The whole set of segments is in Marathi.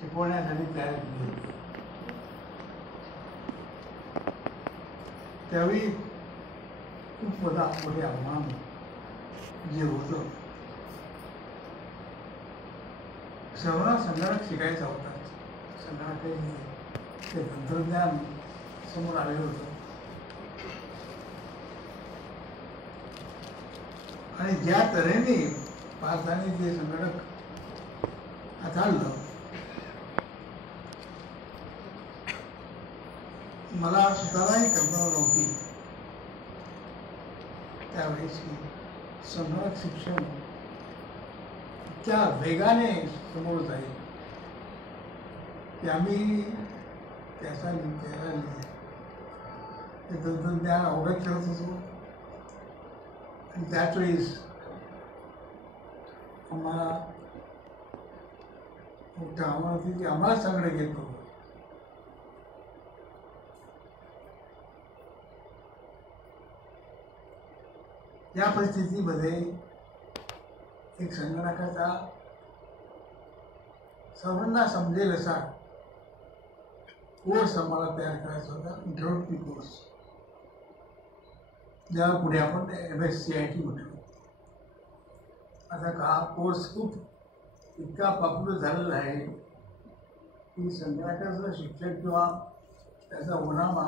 शिकवण्यासाठी तयार केली होती. त्यावेळी खूप मोठे आव्हान जे होतं, सर्वांना संगणक शिकायचा होता. संगणकाचे ते तंत्रज्ञान समोर आलेलं होतं आणि ज्या तऱ्हेने भारताने ते संगणक हाताळलं, मला स्वतःलाही कल्पना नव्हती त्यावेळेची संगणक शिक्षण इतक्या वेगाने समोर जाईल की आम्ही त्याचा ते तंत्रज्ञान अवगत करत होतो. आणि त्याच वेळेस आम्हाला मोठं आव्हान होती की आम्हाला संगणक येत नव्हतं. या परिस्थितीमध्ये एक संगणकाचा सर्वांना समजेल असा कोर्स आम्हाला तयार करायचा होता, इंट्रोडक्टरी कोर्स, ज्याला पुढे आपण MSCIT म्हटलं. आता हा कोर्स खूप इतका पॉप्युलर झालेला आहे की संगणकाचं शिक्षण किंवा त्याचा ओनामा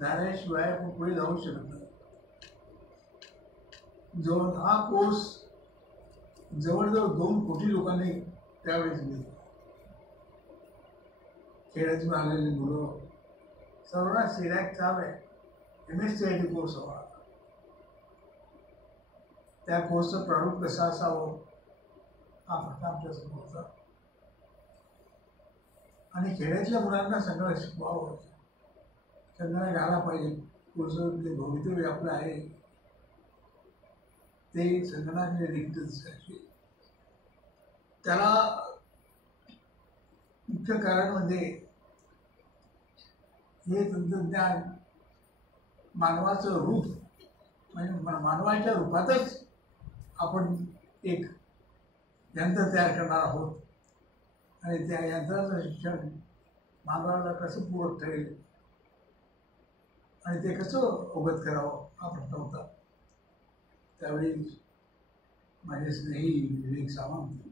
झाल्याशिवाय आपण पुढे जाऊ शकत नाही. हा कोर्स जवळजवळ 2 कोटी लोकांनी त्यावेळेस घेतला. खेड्यातून आलेली मुलं सर्वांना सिरॅकचा MSCIT कोर्स हवा. त्या कोर्सचं प्रारूप कसं असावं हा प्रश्न आमच्यासमोर होता. आणि खेड्यातल्या मुलांना संगणक शिकवावं, संगणक आला पाहिजे. पुढचं जे भवितव्य आपलं आहे ते संगणकाने रिक्त दिसायचे. त्याला मुख्य कारण म्हणजे हे तंत्रज्ञान मानवाचं रूप, म्हणजे मानवाच्या रूपातच आपण एक यंत्र तयार करणार आहोत आणि त्या यंत्राचं शिक्षण मानवाला कसं पूरक ठरेल आणि ते कसं अवगत करावं हा प्रश्न होता. त्यावेळी माझे स्नेही विवेक सावंत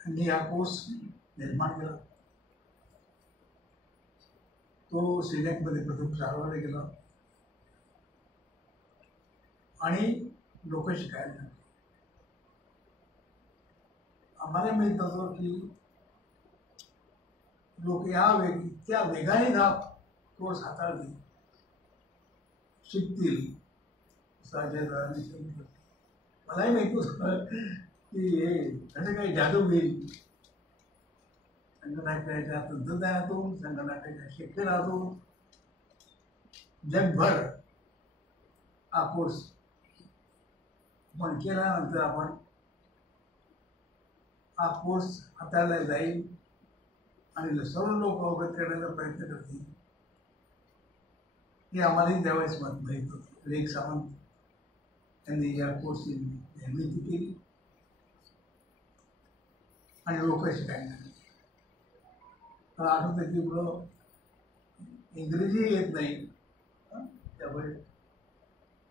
यांनी हा कोर्स निर्माण केला. तो सिलेक्टमध्ये प्रथम चालवला गेला आणि लोक शिकायला लागले. आम्हाला माहीत नव्हतं की लोक इतक्या वेगाने हा कोर्स हाताळतील, शिकतील. मलाही माहित होतं की हे कसं काही जादू होईल. संगणकाच्या तंत्रज्ञानातून, संगणकाच्या शिक्षणातून जगभर हा कोर्स आपण केल्यानंतर आपण हा कोर्स हाताळला जाईल आणि सर्व लोक अवगत करण्याचा प्रयत्न करतील हे आम्हालाही त्यावेळेस माहीत होतं. विवेक सावंत यांनी या कोर्सची निर्मिती केली आणि लोक शिकायला लागली. मला आठवतं की मुलं इंग्रजी येत नाही, त्यामुळे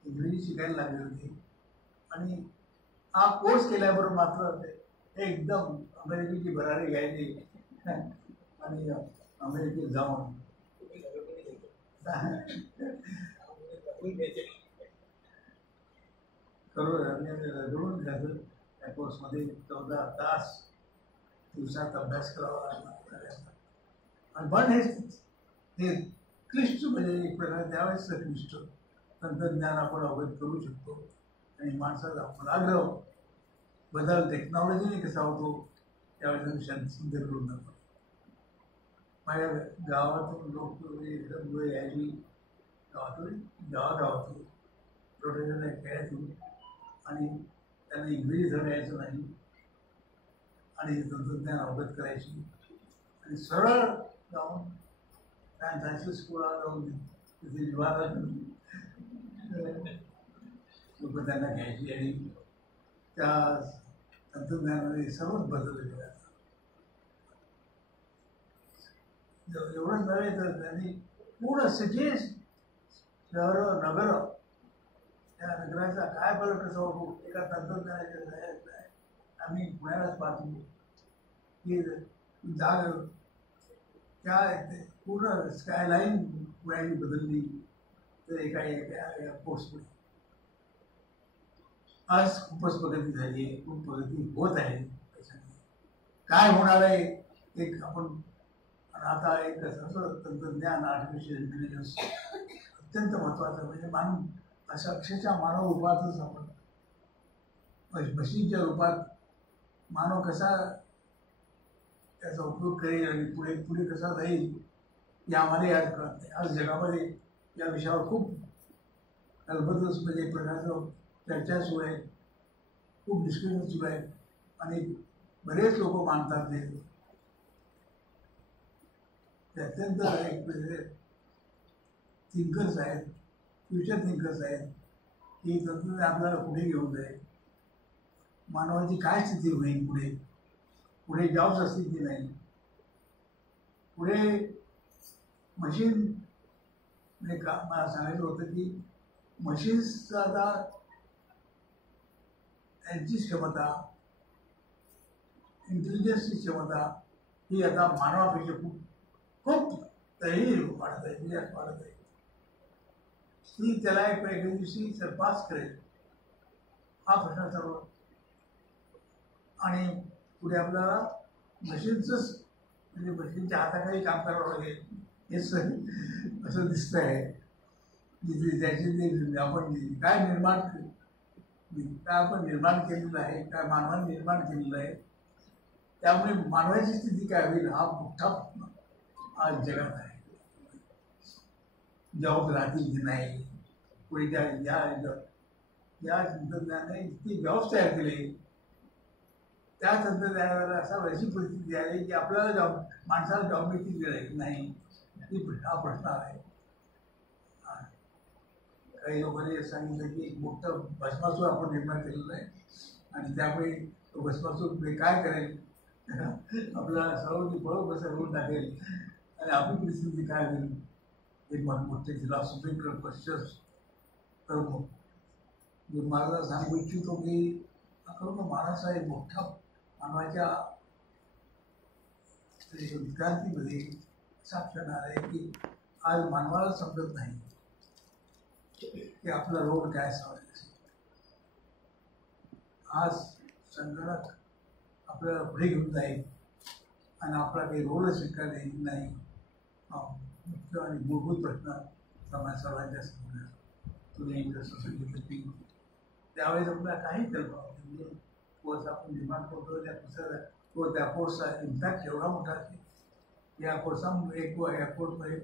इंग्रजी शिकायला लागले होते. आणि हा कोर्स केल्याबरोबर मात्र ते एकदम अमेरिकेची भरारी घ्यायची आणि अमेरिकेत जाऊन रगडून घ्यायचं. त्या कोर्समध्ये 14 तास दिवसात अभ्यास करावा लागला. आणि पण हे क्लिष्ट, म्हणजे एक प्रकारे त्यावेळेस क्लिष्ट तंत्रज्ञान आपण अवगत करू शकतो आणि माणसाचा फलाग्रह बदल टेक्नॉलॉजीने कसा होतो त्यावेळेस सिद्ध करून दाखवतो. माझ्या गावातून लोक एकदम मुळे यायची, गावागावातून छोट्या खेळायतून, आणि त्यांना इंग्रजी धडा यायचं नाही आणि तंत्रज्ञान अवगत करायची आणि सरळ जाऊन सॅन फ्रान्सिस्कोला जाऊन तिथे विभागात लोक त्यांना घ्यायची आणि त्या तंत्रज्ञानाने सर्वच बदल केला. एवढंच नव्हे तर त्यांनी पूर्ण सिटीज, शहर, नगर, त्या नगराचा काय फरक कसा होतो एका तंत्रज्ञानाच्या सहाय्यात आहे. आम्ही पुण्यालाच पाहतो की जाग काय पूर्ण स्कायलाईन पुण्याची बदलली तर एका एका पोस्टमुळे. आज खूपच प्रगती झाली आहे, खूप प्रगती होत आहे. काय होणार आहे एक आपण आता एक असं तंत्रज्ञान, आर्टिफिशियल इंटेलिजन्स अत्यंत महत्त्वाचं. म्हणजे अशा अक्षरशः मानव रूपातच आपण मशीनच्या रूपात मानव कसा त्याचा उपयोग करेल आणि पुढे पुढे कसा जाईल हे आम्हाला याद कळत नाही. आज जगामध्ये या विषयावर खूप अल्बतच म्हणजे प्रकारचं चर्चा सुरू आहे, खूप डिस्कशन सुरू आहे आणि बरेच लोक मानतात ते अत्यंत एक थिंकर्स आहेत, फ्युचर थिंकर्स आहेत की तंत्रज्ञान आपल्याला पुढे घेऊन जाईल. मानवाची काय स्थिती होईल पुढे, पुढे जॉब्स असतील की नाही, पुढे मशीन म्हणजे का मला सांगायचं होतं की मशीन्सचा आता त्यांची क्षमता, इंटेलिजन्सची क्षमता ही आता मानवापेक्षा खूप खूप तरी वाढत आहे, म्हणजे वाढत आहे. ती त्याला एका दिवशी सरपास करेल हा प्रश्न सर्व. आणि पुढे आपल्याला मशीनचंच म्हणजे मशीनच्या हाताखाली काम करावं लागेल हेच असं दिसतं आहे. त्याची आपण काय आपण निर्माण केलेलं आहे, काय मानवाने निर्माण केलेलं आहे, त्यामुळे मानवाची स्थिती काय होईल हा मोठा आज जगात आहे. जॉब राहतील की नाही, पुढे या तंत्रज्ञानाने इतकी जॉब्स तयार केले, त्या तंत्रज्ञानाला असा अशी परिस्थिती आली की आपल्याला जॉब माणसाला जॉब मिळतील की नाही हा प्रश्न आहे. काही लोकांनी सांगितलं की एक मोठं भस्मासूर आपण निर्माण केलेलं आहे आणि त्यामुळे तो भस्मासूर काय करेल आपल्याला सर्वांची बरोबर करून टाकेल आणि आपली परिस्थिती काय होईल हे मोठे फिलॉसॉफिकल क्वेश्चन्स. तर मी मला सांगू इच्छितो की खरोखर माणूस हा एक मोठा मानवाच्या विक्रांतीमध्ये असा क्षण आहे की आज मानवाला समजत नाही की आपला रोल काय असावा. आज संगणक आपल्याला पुढे घेऊन जाईल आणि आपला काही रोल स्वीकारणे नाही मुख्य आणि मूलभूत प्रश्न समाज सर्वांच्या समोर. तुम्ही जसं सांगितलं की त्यावेळेस आपल्याला काही कल्पना म्हणजे कोर्स आपण निर्माण करतो त्या पुस्तकात तो त्या कोर्सचा इम्पॅक्ट एवढा मोठा आहे. या कोर्सामुळे या कोर्समध्ये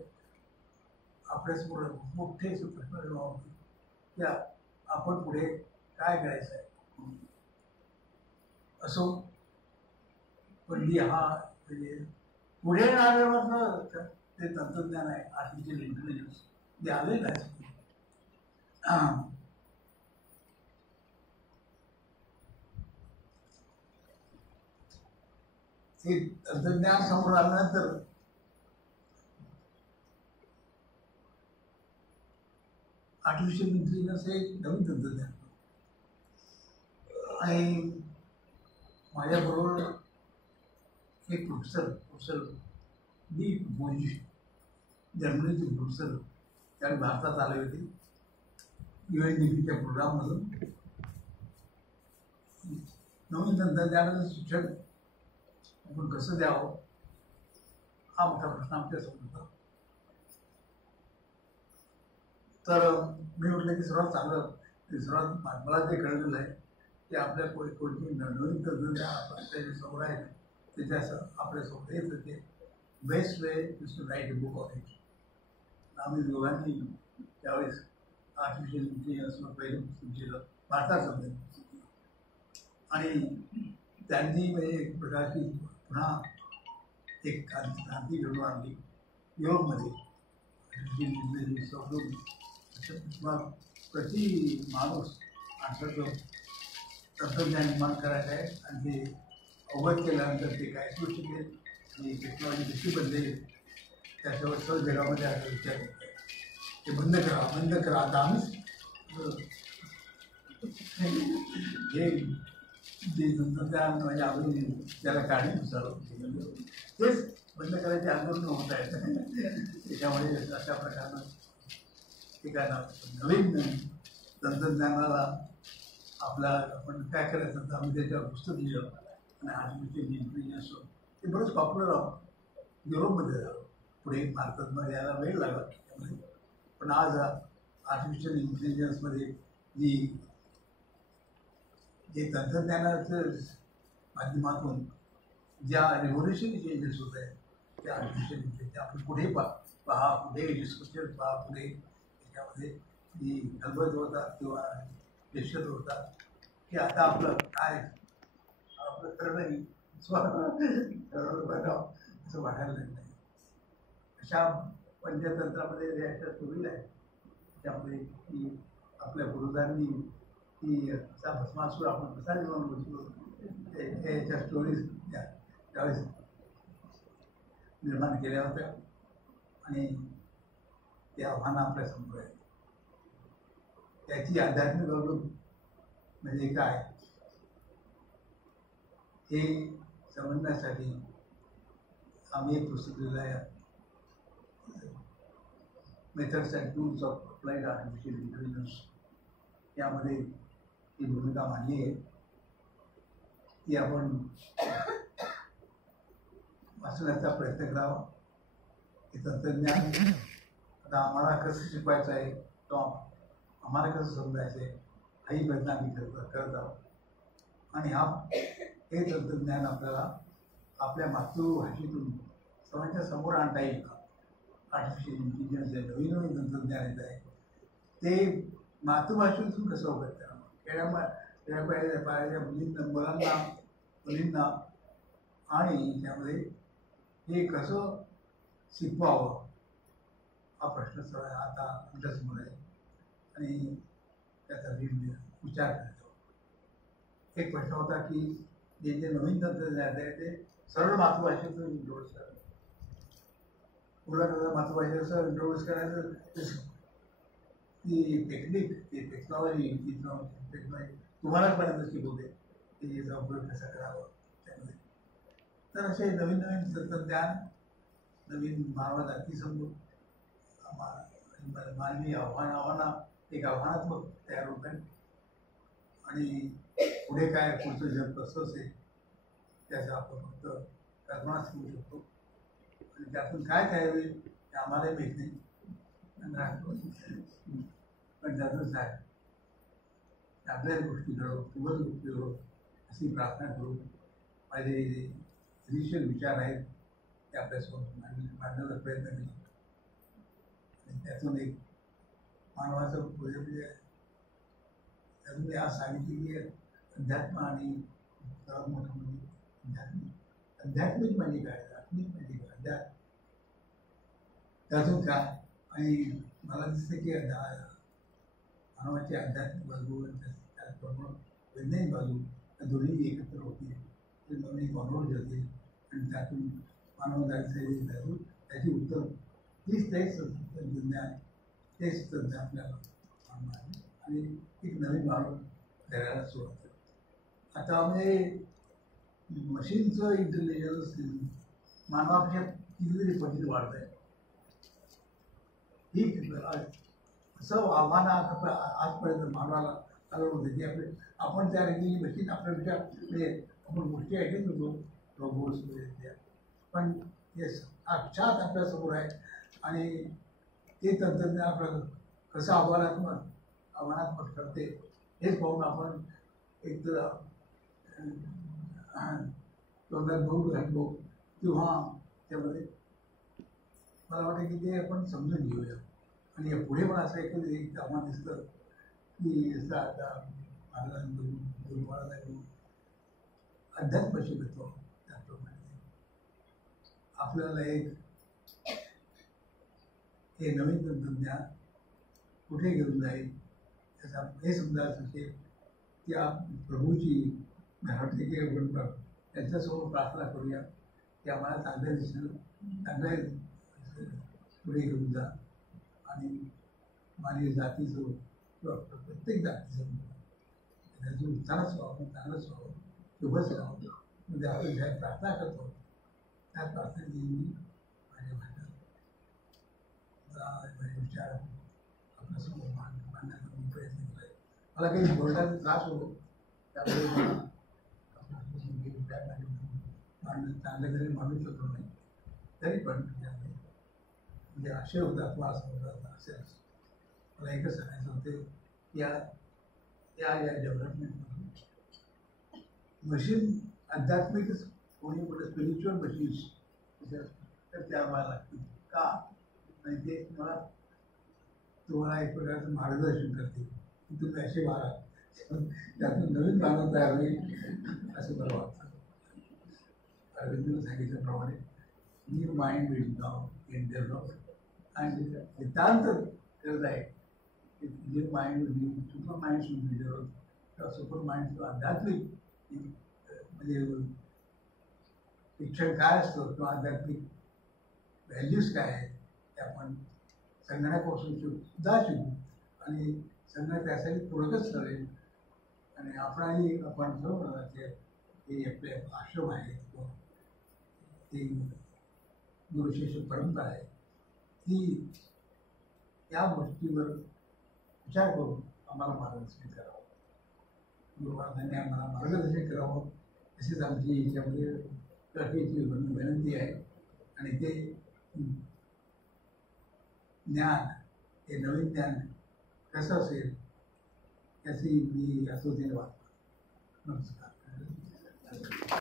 आपल्यासमोर मोठे प्रश्न निर्माण होते की आपण पुढे काय करायचं आहे. असो पण हा म्हणजे पुढे आल्यावर ते तंत्रज्ञान आहे, आर्टिफिशियल इंटेलिजन्स जे आलेलं आहे. हे तंत्रज्ञान समोर आल्यानंतर आर्टिफिशियल इंटेलिजन्स हे एक नवीन तंत्रज्ञान आणि माझ्याबरोबर एक प्रोफेसर डी मोजी जर्मनीचे प्रोफेसर त्याने भारतात आले होते UNDPच्या प्रोग्राममधून. नवीन तंत्रज्ञानाचं शिक्षण आपण कसं द्यावं हा मोठा प्रश्न आमच्यासमोर होता. तर मी म्हटलं की सर्वात चांगलं सर्वात मला जे कळलेलं आहे की आपल्या कोणती नवीन तंत्रज्ञान आपण त्याच्या समोर आहे त्याच्या आपल्यासमोर येत होते. Best way is to write a book of it. आम्ही दोघांनी त्यावेळेस आर्टिफिशियल इंटेलिजन्सवर पहिलं पुस्तक केलं भारताचं आणि त्यांनी म्हणजे एक प्रकारची पुन्हा एक क्रांती घडवून आणली युरोपमध्ये. प्रति माणूस माणसाचं तंत्रज्ञान निर्माण करायचं आहे आणि ते अवगत केल्यानंतर ते काय करू शकेल आणि टेक्नॉलॉजी कशी बदलेल त्याच्यावर सर्व जगामध्ये आता विचार करत आहे. ते बंद करा आता आम्हीच हे जे तंत्रज्ञान म्हणजे आम्ही त्याला काढीनुसार तेच बंद करायचे आंदोलन होत आहेत. त्याच्यामुळे अशा प्रकारनं ठिकाणं नवीन तंत्रज्ञानाला आपला आपण काय करायचं तर आम्ही त्याच्यावर पुस्तक लिहिलं आणि आर्टिफिशियल इंटेलिजन्स ते बरंच पॉप्युलर आहोत युरोपमध्ये झालं. पुढे भारतामध्ये यायला वेळ लागला त्यामध्ये. पण आज आर्टिफिशियल इंटेलिजन्समध्ये जे तंत्रज्ञानाच्या माध्यमातून ज्या रेव्होल्युशनरी चेंजेस होत आहेत त्या आर्टिफिशियल इंटेलिजन्स आपण पुढे पहा पुढे डिस्कशन पहा पुढे त्याच्यामध्ये जी गलबत होतात किंवा निश्चित होतात की आता आपलं काय आपलं करणं बघावं असं वाटायला लागलं नाही. अशा पंचतंत्रामध्ये अशा स्टोरीज आहेत त्यामध्ये की आपल्या गुरुदांनी की असा भस्मासूर आपण कसा घेऊन बसलो याच्या स्टोरीज त्यावेळेस निर्माण केल्या होत्या आणि ते आव्हानं आपल्यासमोर आहेत. त्याची आध्यात्मिक बाजू म्हणजे काय हे समजण्यासाठी आम्ही एक पुस्तक लिहिलं आहे methods and tools of applied artificial intelligence. यामध्ये ही भूमिका मांडली आहे ती आपण वाचण्याचा प्रयत्न करावा. हे तंत्रज्ञान आता आम्हाला कसं शिकवायचं आहे तो आम्हाला कसं समजायचं आहे हाही प्रयत्न आम्ही करत आहोत. आणि हे तंत्रज्ञान आपल्याला आपल्या मातृभाषेतून सर्वांच्या समोर आणता येईल का. आर्टिफिशियल इंटेलिजन्स आहे नवीन नवीन तंत्रज्ञान येत आहे ते मातृभाषेतून कसं उभं करावं खेड्यापाड्याच्या मुलींना आणि त्यामध्ये हे कसं शिकवावं हा प्रश्न सगळा आता आमच्यासमोर आहे आणि त्याचा विचार करतो. एक प्रश्न होता की जे नवीन तंत्रज्ञान आहे ते सरळ मातृभाषेतून इंट्रोड्यूस करायचं. मुलांना मातृभाषेचं इंट्रोड्यूस करायचं ती टेक्निक ती टेक्नॉलॉजी तुम्हाला पर्यंत शिकवते की याचा उपयोग कसा करावा त्यामध्ये. तर असे नवीन नवीन तंत्रज्ञान नवीन मानवजातीसमोर मानवी एक आव्हानात्मक तयार होत आहे आणि पुढे काय पुढचं जग कसं असेल त्याचा आपण फक्त कल्पनाच करू शकतो आणि त्यातून काय तयार होईल ते आम्हालाही माहीत नाही. पण त्यातूनच आहे आपल्याच गोष्टी घडव खूपच गोष्टी घडव अशी प्रार्थना करू. माझे इनिशियल विचार आहेत ते आपल्यासमोर मांडण्याचा प्रयत्न केला आणि त्यातून एक मानवाचं पुढे म्हणजे त्यातून मी आज सांगितले की अध्यात्म आणि सर्वात मोठं म्हणजे आध्यात्मिक म्हणजे काय आत्मिक म्हणजे काय अध्यात्म त्यातून काय. आणि मला दिसतं की मानवाची आध्यात्मिक बाजू त्याचबरोबर वैज्ञानिक बाजू त्या दोन्ही एकत्र होतील ते दोन्ही कॉन्व्हर्ट होतील आणि त्यातून मानवजातीचे बाजू त्याची उत्तर तेच तंत्रज्ञान तेच तंत्र आपल्याला आणि एक नवीन मानव करायला सुरुवात करतो. आता म्हणजे मशीनचं इंटेलिजन्स मानवापेक्षा कितीतरी पटीने वाढत आहे. ही असं आव्हान आजपर्यंत मानवाला आलं होतं की आपण त्या रेंजची मशीन आपल्या विचार म्हणजे आपण गोष्टी ऐकत होतो रोबोट्स वगैरे पण ते साक्षात आपल्यासमोर आहे आणि ते तंत्रज्ञान आपल्याला कसं आव्हानात्मक ठरते हेच पाहून आपण एक तर तोंडात बघू घालतो किंवा त्यामध्ये मला वाटतं की ते आपण समजून घेऊया. आणि पुढे पण असं एक आव्हान दिसतं की जसं आता महाराजांनी अध्यात्म शिकतो त्याप्रमाणे आपल्याला एक हे नवीन तंत्रज्ञान कुठे घेऊन जाईल याचा हे समजायचं असेल त्या प्रभूची घरातले की त्यांच्यासमोर प्रार्थना करूया की आम्हाला चांगल्या दिशेनं चांगल्या पुढे घेऊन जा आणि मानवी जातीचं किंवा प्रत्येक जातीचं त्याचं उत्थानच व्हावं, चांगलंच व्हावं, शुभच व्हावं म्हणजे आपण ज्या प्रार्थना करतो त्या प्रार्थनेची मी माझ्या माझे विचार आपल्यासमोर मांडण्याचा मी प्रयत्न केला आहे. मला काही बोलण्याचा त्रास होतो त्यामुळे मला मांडणं चांगल्या तरी मांडू शकलो नाही. तरी पण म्हणजे आशय होता तो असं होता असेल. मला एकच सांगायचं होते या डेव्हलपमेंटमधून मशीन आध्यात्मिकच कोणी कुठे स्पिरिच्युअल मशीन्स तर त्या आम्हाला लागतील का आणि ते तुम्हाला एक प्रकारचं मार्गदर्शन करते की तुम्ही असे वागा त्यातून नवीन मानव तयार होईल असं मला वाटतं. अरविंदने सांगितल्याप्रमाणे new mind will now in develop आणि सिद्धांत करत आहे की new mind super mind should be develop किंवा सुपर माइंड आध्यात्मिक म्हणजे शिक्षण काय असतं किंवा आध्यात्मिक व्हॅल्यूज काय आहेत ते आपण संगणकापासून सुद्धा शिकू आणि संगणक त्यासाठी पूरकच ठरेल. आणि आपण बरोबर हे आपले आश्रम आहेत किंवा ती गुरुशिष्य परंपरा आहे ती या गोष्टीवर विचार करून आम्हाला मार्गदर्शन करावं. गुरुवारांनी आम्हाला मार्गदर्शन करावं अशीच आमची याच्यामध्ये कळकळीची विनंती आहे. आणि ते ज्ञान हे नवीन ज्ञान कसं असेल याची मी आतुरतेने वाटतो. नमस्कार.